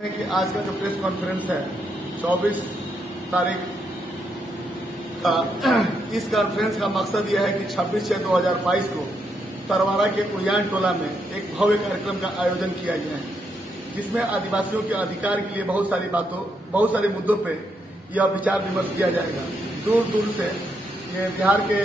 कि आज का जो प्रेस कॉन्फ्रेंस है 24 तारीख का, इस कॉन्फ्रेंस का मकसद यह है कि 26/6/2022 को तरवारा के कुरियान टोला में एक भव्य कार्यक्रम का आयोजन किया गया है, जिसमें आदिवासियों के अधिकार के लिए बहुत सारे मुद्दों पे यह विचार विमर्श किया जाएगा। दूर दूर से ये बिहार के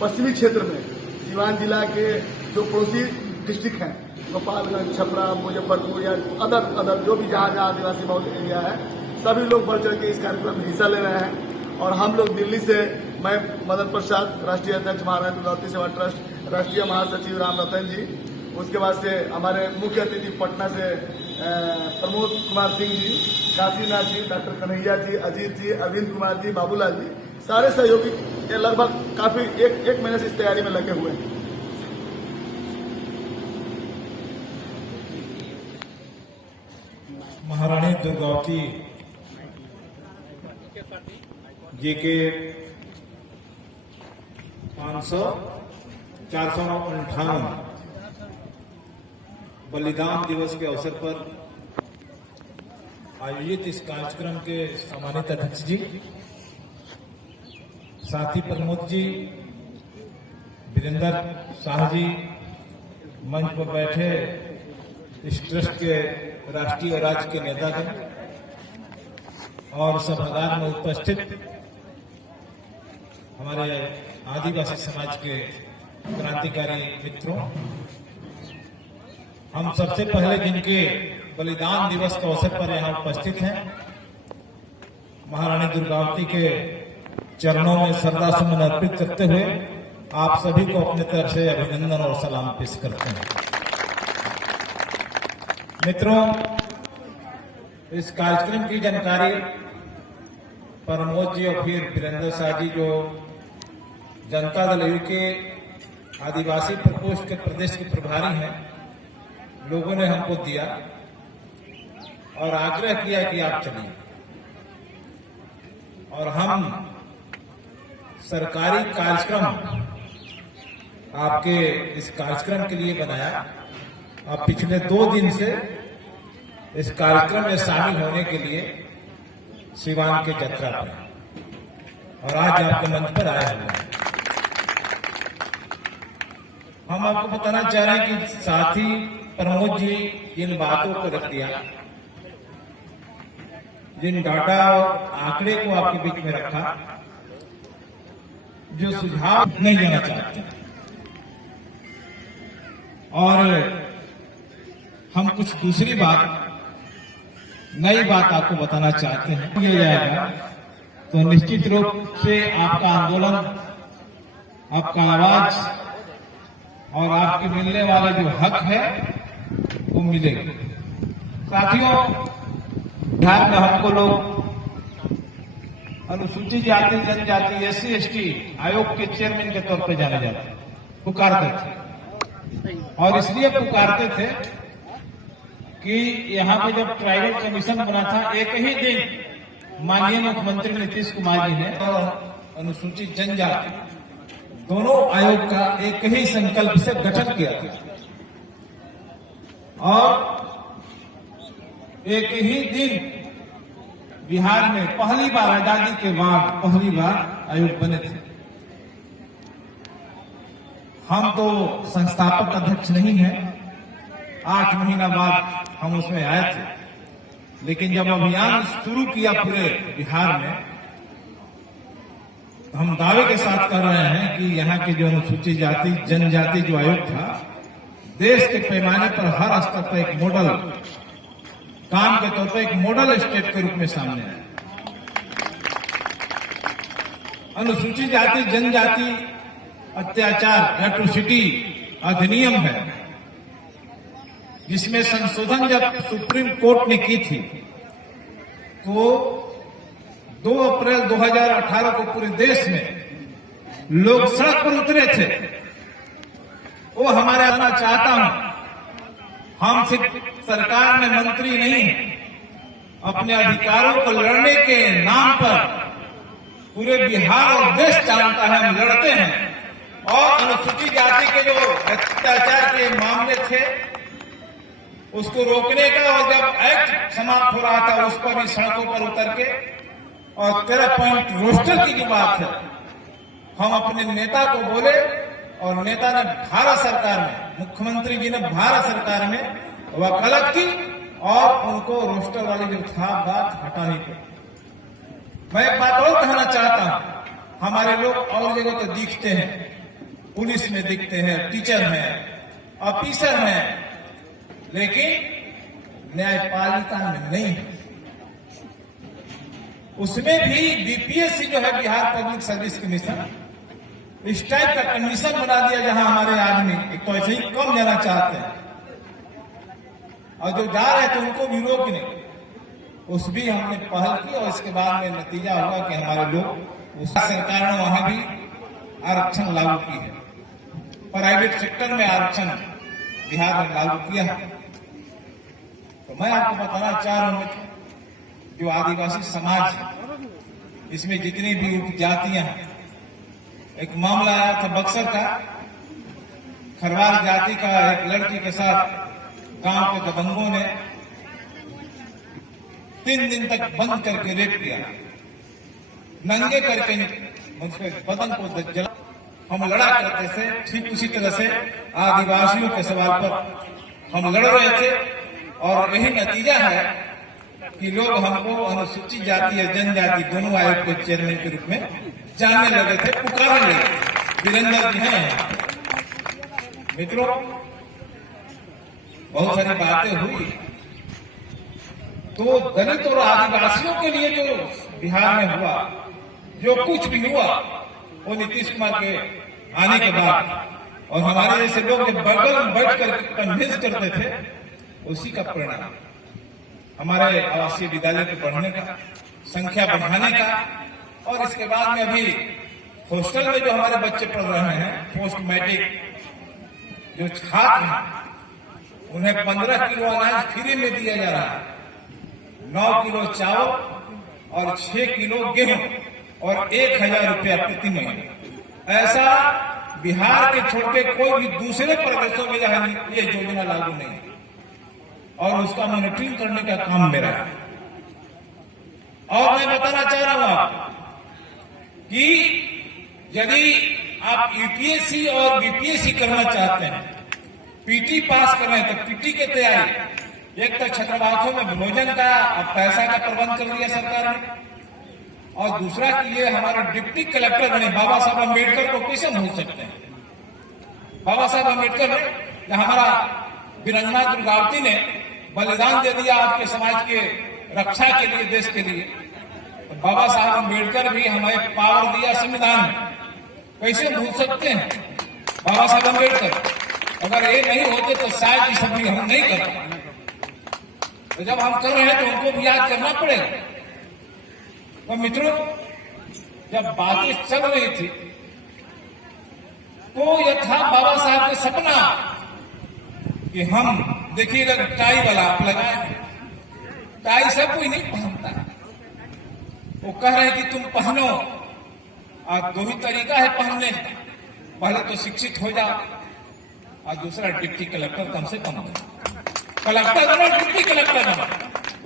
पश्चिमी क्षेत्र में सीवान जिला के जो पड़ोसी डिस्ट्रिक्ट हैं, गोपालगंज, छपरा, मुजफ्फरपुर या अदर जो भी जहाँ आदिवासी बहुल एरिया है, सभी लोग बढ़ चढ़ के इस कार्यक्रम में हिस्सा ले रहे हैं। और हम लोग दिल्ली से, मैं मदन प्रसाद, राष्ट्रीय अध्यक्ष महाराणा दुर्गावती सेवा ट्रस्ट, राष्ट्रीय महासचिव राम रतन जी, उसके बाद से हमारे मुख्य अतिथि पटना से प्रमोद कुमार सिंह जी, काशीनाथ जी, डॉक्टर कन्हैया जी, अजीत जी, अरविंद कुमार जी, बाबूलाल जी, सारे सहयोगी लगभग काफी एक महीने से इस तैयारी में लगे हुए हैं। महारानी दुर्गावती जी के 458 बलिदान दिवस के अवसर पर आयोजित इस कार्यक्रम के सम्मानित अध्यक्ष जी, साथी प्रमोद जी, वीरेंद्र शाह जी, मंच पर बैठे इस ट्रस्ट के राष्ट्रीय और राज्य के नेतागण और सभागार में उपस्थित हमारे आदिवासी समाज के क्रांतिकारी मित्रों, हम सबसे पहले जिनके बलिदान दिवस के अवसर पर यहाँ उपस्थित हैं, महारानी दुर्गावती के चरणों में श्रद्धासुमन अर्पित करते हुए आप सभी को अपने तरफ से अभिनंदन और सलाम पेश करते हैं। मित्रों, इस कार्यक्रम की जानकारी प्रमोद जी और फिर वीरेंद्र शाह जी, जो जनता दल यू के आदिवासी प्रकोष्ठ के प्रदेश के प्रभारी हैं, लोगों ने हमको दिया और आग्रह किया कि आप चलिए। और हम सरकारी कार्यक्रम आपके इस कार्यक्रम के लिए बनाया। अब पिछले 2 दिन से इस कार्यक्रम में शामिल होने के लिए सिवान के जत्रा पर, और आज आपके मंच पर आए हुए हैं। हम आपको बताना चाह रहे हैं कि साथी प्रमोद जी जिन बातों को रख दिया, जिन डाटा और आंकड़े को आपके बीच में रखा, जो सुझाव नहीं देना चाहते, और हम कुछ दूसरी बात, नई बात आपको बताना चाहते हैं, किया जाएगा तो निश्चित रूप से आपका आंदोलन, आपका आवाज और आपके मिलने वाला जो हक है वो मिलेगा। साथियों, बिहार में हमको लोग अनुसूचित जाति जनजाति SC ST आयोग के चेयरमैन के तौर पर जाने जाते हैं, पुकारते थे। और इसलिए पुकारते थे कि यहाँ पे जब ट्राइबल कमीशन बना था, एक ही दिन माननीय मुख्यमंत्री नीतीश कुमार जी ने और अनुसूचित जनजाति दोनों आयोग का एक ही संकल्प से गठन किया था, और एक ही दिन बिहार में पहली बार, आजादी के बाद पहली बार आयोग बने थे। हम तो संस्थापक अध्यक्ष नहीं हैं, 8 महीना बाद हम उसमें आए थे, लेकिन जब अभियान शुरू किया पूरे बिहार में, तो हम दावे के साथ कह रहे हैं कि यहाँ के जो अनुसूचित जाति जनजाति जो आयोग था, देश के पैमाने पर हर स्तर पर एक मॉडल काम के तौर पर एक मॉडल स्टेट के रूप में सामने आया। अनुसूचित जाति जनजाति अत्याचार एट्रोसिटी अधिनियम है, जिसमें संशोधन जब सुप्रीम कोर्ट ने की थी, तो 2 अप्रैल 2018 को पूरे देश में लोग सड़क पर उतरे थे। वो हमारे आना चाहता हूं, हम सिर्फ सरकार में मंत्री नहीं, अपने अधिकारों को लड़ने के नाम पर पूरे बिहार और देश जानता है हम लड़ते हैं। और अनुसूचित जाति के जो अत्याचार के मामले थे, उसको रोकने का, और जब एक्ट समाप्त हो रहा था उस पर भी सड़कों पर उतर के, और 13 पॉइंट रोस्टर की जो बात है, हम अपने नेता को बोले और नेता ने भारत सरकार में, मुख्यमंत्री जी ने भारत सरकार में वकालत की और उनको रोस्टर वाली जो था बात हटानी पड़ी। मैं एक बात और कहना चाहता हूं, हमारे लोग और जगह तो दिखते हैं, पुलिस में दिखते हैं, टीचर हैं, ऑफिसर हैं, लेकिन न्यायपालिका में नहीं है। उसमें भी बीपीएससी जो है, बिहार पब्लिक सर्विस कमीशन, इस टाइप का कंडीशन बना दिया जहां हमारे आदमी एक तो ऐसे ही कम जाना चाहते हैं, और जो जा रहे थे उनको भी रोकने, उस भी हमने पहल की, और इसके बाद में नतीजा हुआ कि हमारे लोग, उस सरकार ने वहां भी आरक्षण लागू की है, प्राइवेट सेक्टर में आरक्षण बिहार में लागू किया है। तो मैं आपको बताना चाह रहा हूं, जो आदिवासी समाज है, इसमें जितनी भी उपजातियां हैं, एक मामला आया था बक्सर का, खरवार जाति का एक लड़की के साथ गांव के दबंगों ने 3 दिन तक बंद करके रेप किया, नंगे करके मुझे बदन को जला। हम लड़ा करते थे, ठीक उसी तरह से आदिवासियों के सवाल पर हम लड़ रहे थे, और यही नतीजा है कि लोग हमको अनुसूचित जाति और जनजाति दोनों आयोग के चेयरमैन के रूप में जानने लगे थे, पुकारने लगे। वीरेंद्र जी हैं मित्रों, बहुत सारी बातें हुई, तो दलित और आदिवासियों के लिए जो बिहार में हुआ, जो कुछ भी हुआ, वो नीतीश कुमार के आने के बाद, और हमारे जैसे लोग जब बगल में बैठ कर कन्विंस करते थे, उसी का परिणाम हमारे आवासीय विद्यालय के बढ़ने का, संख्या बढ़ाने का, और इसके बाद में अभी हॉस्टल में जो हमारे बच्चे पढ़ रहे हैं, पोस्ट मैट्रिक जो छात्र हैं, उन्हें 15 किलो अनाज फ्री में दिया जा रहा है, 9 किलो चावल और 6 किलो गेहूं, और 1000 रुपया प्रति महीने। ऐसा बिहार के छोड़ के कोई भी दूसरे प्रदेशों में जहां ये योजना लागू नहीं है, और उसका मॉनिटरिंग करने का काम मेरा है। और मैं बताना चाह रहा हूं आपको कि यदि आप यूपीएससी और बीपीएससी करना चाहते हैं, पीटी पास कर रहे हैं, तो पीटी की तैयारी, एक तो छात्रावासों में भोजन का और पैसा का प्रबंध कर दिया सरकार ने, और दूसरा कि ये हमारे डिप्टी कलेक्टर बने बाबा साहब अम्बेडकर को कैसे भूल सकते हैं। बाबा साहब अम्बेडकर ने, हमारा वीरंगना दुर्गावती ने बलिदान दे दिया आपके समाज के रक्षा के लिए, देश के लिए, तो बाबा साहब अम्बेडकर भी हमें पावर दिया संविधान में, कैसे भूल सकते हैं बाबा साहब अम्बेडकर। अगर ये नहीं होते तो शायद ये सब भी हम नहीं करते। तो जब हम कर रहे हैं तो उनको भी याद करना पड़ेगा। तो मित्रों, जब बातें चल रही थी तो यह था बाबा साहब का सपना कि हम, देखिएगा टाई वाला आप लगाए, टाई सब कोई नहीं पहनता, वो कह रहे हैं कि तुम पहनो, और 2 ही तरीका है पहनने का, पहले तो शिक्षित हो जाओ, और दूसरा डिप्टी कलेक्टर कम से कम बनो, कलेक्टर बनो, डिप्टी कलेक्टर बनो,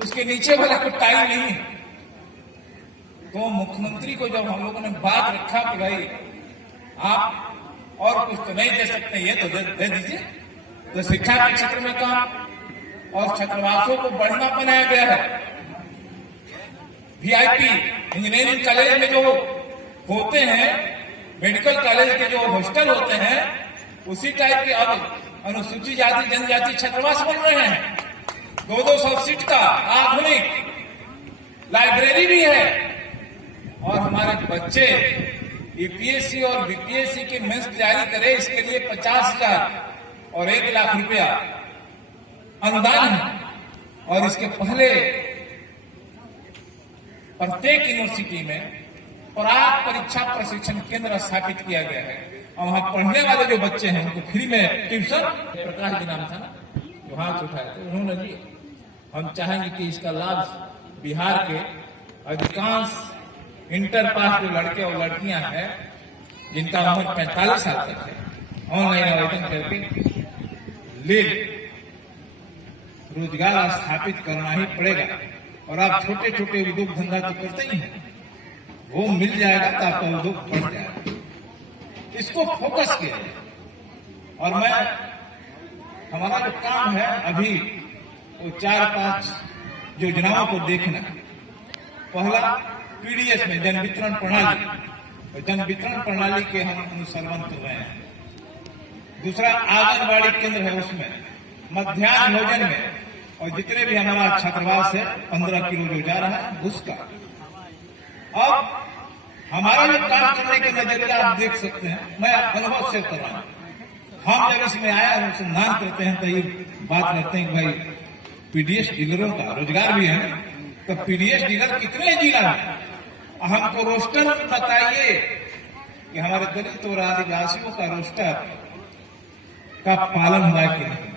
उसके नीचे वाला कोई टाई नहीं है। तो मुख्यमंत्री को जब हम लोगों ने बात रखा कि भाई आप और कुछ तो नहीं दे सकते, ये तो दे दीजिए, तो शिक्षा के क्षेत्र में काम और छात्रावासों को बढ़ना बनाया गया है। वीआईपी इंजीनियरिंग कॉलेज में जो होते हैं, मेडिकल कॉलेज के जो हॉस्टल होते हैं, उसी टाइप के अब अनुसूचित जाति जनजाति छात्रावास बन रहे हैं। 200 सीट का आधुनिक लाइब्रेरी भी है, और हमारे बच्चे यूपीएससी और बीपीएससी की मेंस तैयारी करें, इसके लिए 50,000 और 1 लाख रुपया अनुदान है। और इसके पहले प्रत्येक यूनिवर्सिटी में प्राक परीक्षा प्रशिक्षण केंद्र स्थापित किया गया है, और वहां पढ़ने वाले जो बच्चे हैं उनको फ्री में ट्यूशन, प्रकाश जी नाम था ना जो हाथ उठाए थे, उन्होंने लिए। हम चाहेंगे कि इसका लाभ बिहार के अधिकांश इंटर पास जो लड़के और लड़कियां हैं जिनका उम्र 45 साल तक है, ऑनलाइन आवेदन करके ले। रोजगार स्थापित करना ही पड़ेगा। और आप छोटे छोटे उद्योग धंधा तो करते ही हैं, वो मिल जाएगा तो आपका उद्योग बढ़ जाएगा। इसको फोकस किया जाए। और मैं हमारा जो काम है अभी वो 4-5 योजनाओं को देखना। पहला पीडीएस में जन वितरण प्रणाली, और जन वितरण प्रणाली के हम अनुसरण कर रहे हैं। दूसरा आंगनबाड़ी केंद्र है, उसमें मध्याह्न भोजन में और जितने भी हमारा छात्रावास है 15 किलो जो जा रहा है उसका। अब हमारा जो काम करने का नजरिया आप देख सकते हैं, मैं अनुभव से कर रहा हूं। हम जब इसमें आया अनुसंधान करते हैं तो ये बात करते हैं कि भाई पीडीएस डीलरों का रोजगार भी है, तो पीडीएस डीलर कितने जिला में, हमको रोस्टर बताइए कि हमारे दलित और आदिवासियों का रोस्टर का पालन हुआ है कि नहीं।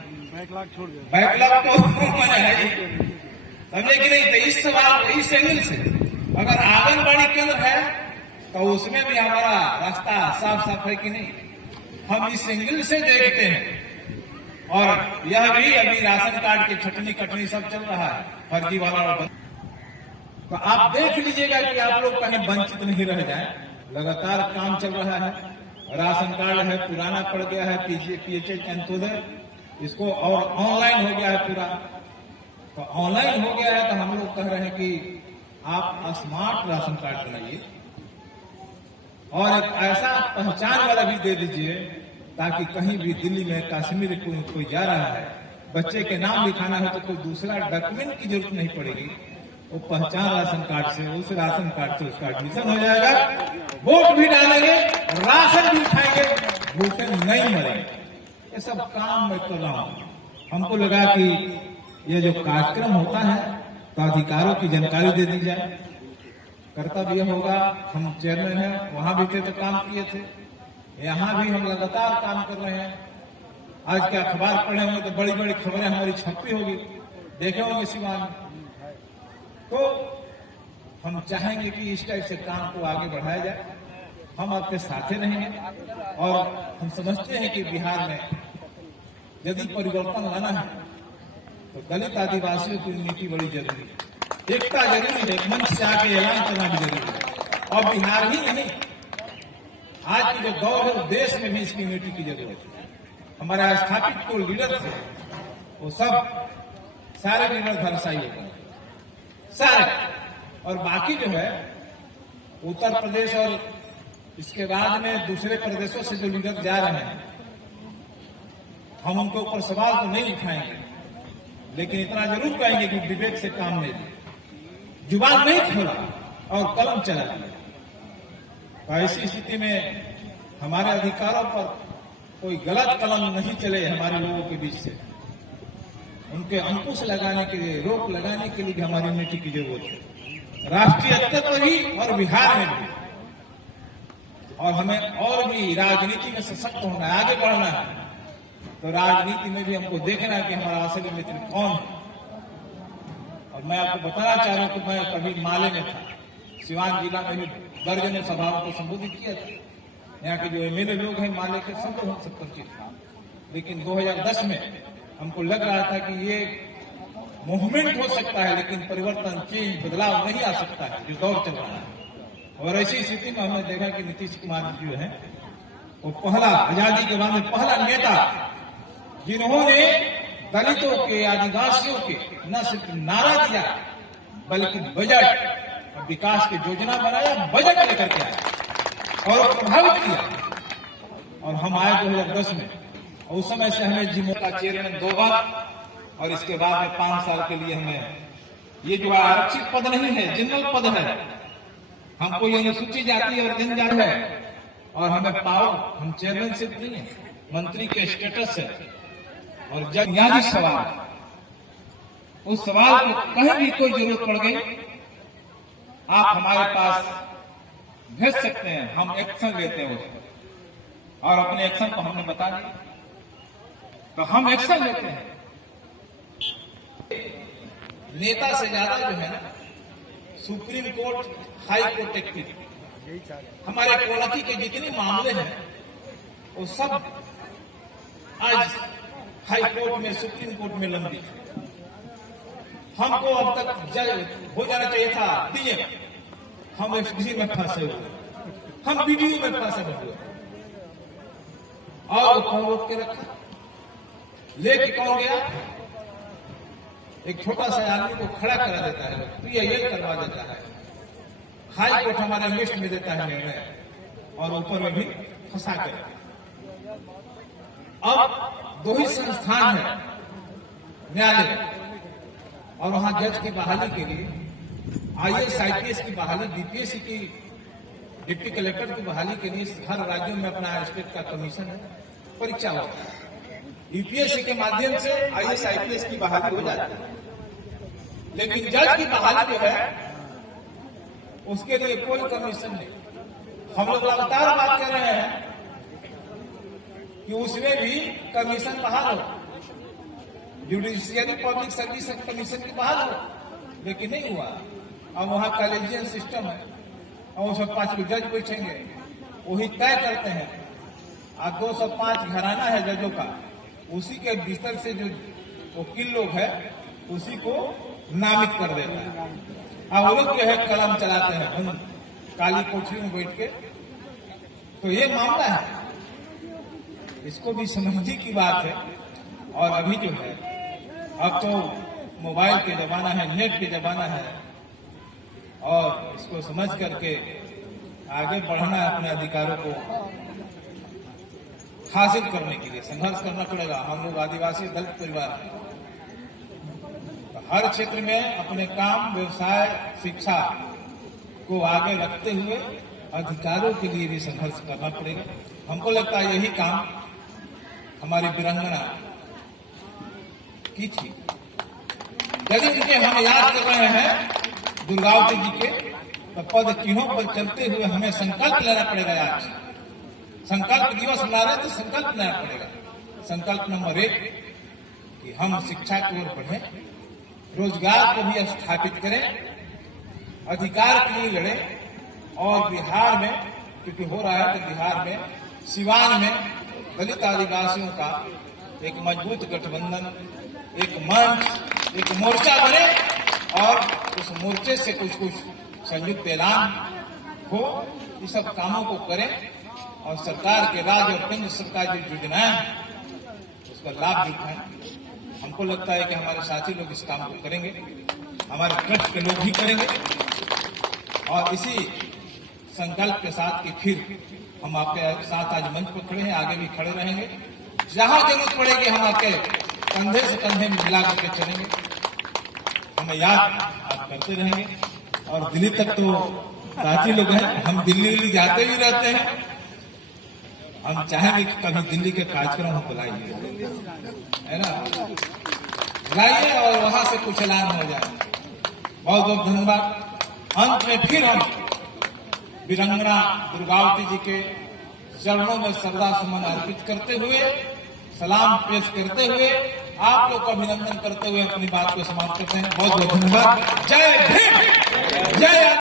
बैकलॉग तो मैंने है ही, समझे कि नहीं। तो इस सवाल इस एंगल से अगर आंगनबाड़ी केंद्र है तो उसमें भी हमारा रास्ता साफ साफ है कि नहीं, हम इस एंगल से देखते हैं। और यह भी अभी राशन कार्ड की छटनी कटनी सब चल रहा है, फर्जी वाला और तो आप देख लीजिएगा कि आप लोग कहीं वंचित नहीं रह जाए। लगातार काम चल रहा है, राशन कार्ड है पुराना पड़ गया है, पीएचएच अंत्योदय इसको और ऑनलाइन हो गया है पूरा। तो ऑनलाइन हो गया है तो हम लोग कह रहे हैं कि आप स्मार्ट राशन कार्ड बनाइए और एक ऐसा पहचान वाला भी दे दीजिए ताकि कहीं भी दिल्ली में कश्मीर कोई जा रहा है, बच्चे के नाम लिखाना है तो कोई दूसरा डॉक्यूमेंट की जरूरत नहीं पड़ेगी। वो पहचान राशन कार्ड से, उस राशन कार्ड से उसका एडमिशन हो जाएगा, वोट भी डालेंगे, राशन भी खाएंगे, भूखे नहीं मरेंगे। ये सब काम मैं कर रहा हूं। हमको लगा कि ये जो कार्यक्रम होता है तो अधिकारों की जानकारी दे दी जाए। कर्तव्य होगा, हम चेयरमैन हैं, वहां भी थे तो काम किए थे, यहाँ भी हम लगातार काम कर रहे हैं। आज के अखबार पढ़े होंगे तो बड़ी बड़ी खबरें हमारी छपी होगी, देखे होंगे सिवान। तो हम चाहेंगे कि इस टाइप से काम को आगे बढ़ाया जाए। हम आपके साथ ही रहेंगे और हम समझते हैं कि बिहार में यदि परिवर्तन लाना है तो दलित आदिवासियों की यूनिटी बड़ी जरूरी है, एकता जरूरी है, एक मंच से आके ऐलान करना भी जरूरी है। और बिहार ही नहीं, आज की जो दौर है उस देश में भी इसकी यूनिटी की जरूरत है। हमारे स्थापित जो लीडर थे वो सब सारे लीडर धराशायी हो गए सारे, और बाकी जो है उत्तर प्रदेश और इसके बाद में दूसरे प्रदेशों से जो लीडर जा रहे हैं, हम उनके ऊपर सवाल तो नहीं उठाएंगे, लेकिन इतना जरूर कहेंगे कि विवेक से काम ले लिया, जुबान नहीं खोला और कलम चला दिया। तो ऐसी स्थिति में हमारे अधिकारों पर कोई गलत कलम नहीं चले हमारे लोगों के बीच से, उनके अंकुश लगाने के लिए, रोक लगाने के लिए भी हमारी यूनिटी की जरूरत है, राष्ट्रीय स्तर पर भी और बिहार में भी। और हमें और भी राजनीति में सशक्त होना है, आगे बढ़ना है। तो राजनीति में भी हमको देखना है कि हमारा असली मित्र कौन है। और मैं आपको बताना चाह रहा हूं कि मैं कभी माले में था, सिवान जिला में भी दर्जनों सभाओं को संबोधित किया था। यहाँ के जो एमएलए लोग हैं माले के सब लोग हमसे परिचित था, लेकिन 2010 में हमको लग रहा था कि ये मूवमेंट हो सकता है, लेकिन परिवर्तन, चेंज, बदलाव नहीं आ सकता है जो दौर चल रहा है। और ऐसी स्थिति में हमने देखा कि नीतीश कुमार जी जो है वो पहला, आजादी के बाद में पहला नेता जिन्होंने दलितों के, आदिवासियों के न सिर्फ नारा दिया बल्कि बजट और विकास की योजना बनाया, बजट लेकर के आया और प्रभावित किया। और हम आए 2010 में, और उस समय से हमें जिमो का चेयरमैन 2 बार और इसके बाद में 5 साल के लिए हमें ये जो आरक्षित पद नहीं है, जनरल पद है, हमको ये अनुसूचित जाति और जनजाति है और हमें पावर, हम चेयरमैनशिप नहीं है, मंत्री के स्टेटस है। और जब बुनियादी सवाल, उस सवाल को कहीं भी कोई जरूरत पड़ गई, आप हमारे पास भेज सकते हैं, हम एक्शन लेते हैं उसको। और अपने एक्शन को हमने बता दिया तो हम एक्शन लेते हैं। नेता से ज्यादा जो है ना, supreme court, high court technique, हमारे कोर्ट के जितने मामले हैं वो सब आज हाई कोर्ट में, सुप्रीम कोर्ट में लंबित है। हमको अब तक हो जाना चाहिए था डीएम, हम एसडी में फंसे हुए, हम बीडीओ में फंसे हुए, और वो कौन रोक के रखा, लेके कौन गया, एक छोटा सा आदमी को खड़ा करा देता है, पीआईएल करवा देता है, हाई कोर्ट हमारा लिस्ट में देता है निर्णय, और ऊपर में भी फंसा कर। अब 2 ही संस्थान है न्यायालय, और वहां जज की बहाली के लिए आईएएस आईपीएस की बहाली, बीपीएससी की डिप्टी कलेक्टर की बहाली के लिए हर राज्यों में अपना स्टेट का कमीशन है, परीक्षा होता है। यूपीएससी के माध्यम से आईएएस आईपीएस की बहाली हो जाती है, लेकिन जज की बहाली जो है उसके लिए कोई कमीशन नहीं। हम लोग लगातार बात कर रहे हैं कि उसमें भी कमीशन बहाल हो, जुडिशियरी पब्लिक सर्विस कमीशन की बहाल हो, लेकिन नहीं हुआ। अब वहां कॉलेजियन सिस्टम है, और उसमें 5 जज बैठेंगे, वही तय करते हैं। आज 205 घराना है जजों का, उसी के भीतर से जो वकील लोग है उसी को नामित कर देता है। अब वो लोग जो है कलम चलाते हैं हम काली कोठरी में बैठ के। तो ये मामला है, इसको भी समझने की बात है। और अभी जो है, अब तो मोबाइल के जमाना है, नेट के जमाना है, और इसको समझ करके आगे बढ़ना है, अपने अधिकारों को हासिल करने के लिए संघर्ष करना पड़ेगा। हम लोग आदिवासी दलित परिवार हैं, तो हर क्षेत्र में अपने काम, व्यवसाय, शिक्षा को आगे रखते हुए अधिकारों के लिए भी संघर्ष करना पड़ेगा। हमको लगता है यही काम हमारी वीरांगना की थी। यदि उनके हम याद कर रहे हैं दुर्गावती जी के, तो पद चिन्हों पर चलते हुए हमें संकल्प लेना पड़ेगा। आज संकल्प दिवस मना रहे, तो संकल्प लेना पड़ेगा। संकल्प नंबर 1 कि हम शिक्षा की ओर बढ़े, रोजगार को भी स्थापित करें, अधिकार के लिए लड़े। और बिहार में, क्योंकि हो रहा है, तो बिहार में सिवान में दलित आदिवासियों का एक मजबूत गठबंधन, एक मंच, एक मोर्चा बने, और उस मोर्चे से कुछ संयुक्त ऐलान हो, इस सब कामों को करें, और सरकार के राज्य और केंद्र सरकार की योजनाएं उसका लाभ भी उठाएं। हमको लगता है कि हमारे साथी लोग इस काम को करेंगे, हमारे ट्रस्ट के लोग भी करेंगे, और इसी संकल्प के साथ कि फिर हम आपके साथ आज मंच पर खड़े हैं, आगे भी खड़े रहेंगे। जहां जरूरत पड़ेगी हम आपके कंधे से कंधे में मिला करके चलेंगे, हमें याद आप करते रहेंगे। और दिल्ली तक तो साथी लोग हैं, हम दिल्ली जाते ही रहते हैं, हम चाहेंगे कि कभी दिल्ली के कार्यक्रम हम बुलाइए, है ना, बुलाइए और वहां से कुछ ऐलान हो जाए। बहुत बहुत धन्यवाद। अंत में फिर हम वीरांगना दुर्गावती जी के चरणों में श्रद्धा सुमन अर्पित करते हुए, सलाम पेश करते हुए, आप लोग को अभिनंदन करते हुए अपनी बात को समाप्त करते हैं। बहुत बहुत धन्यवाद। जय भीम, जय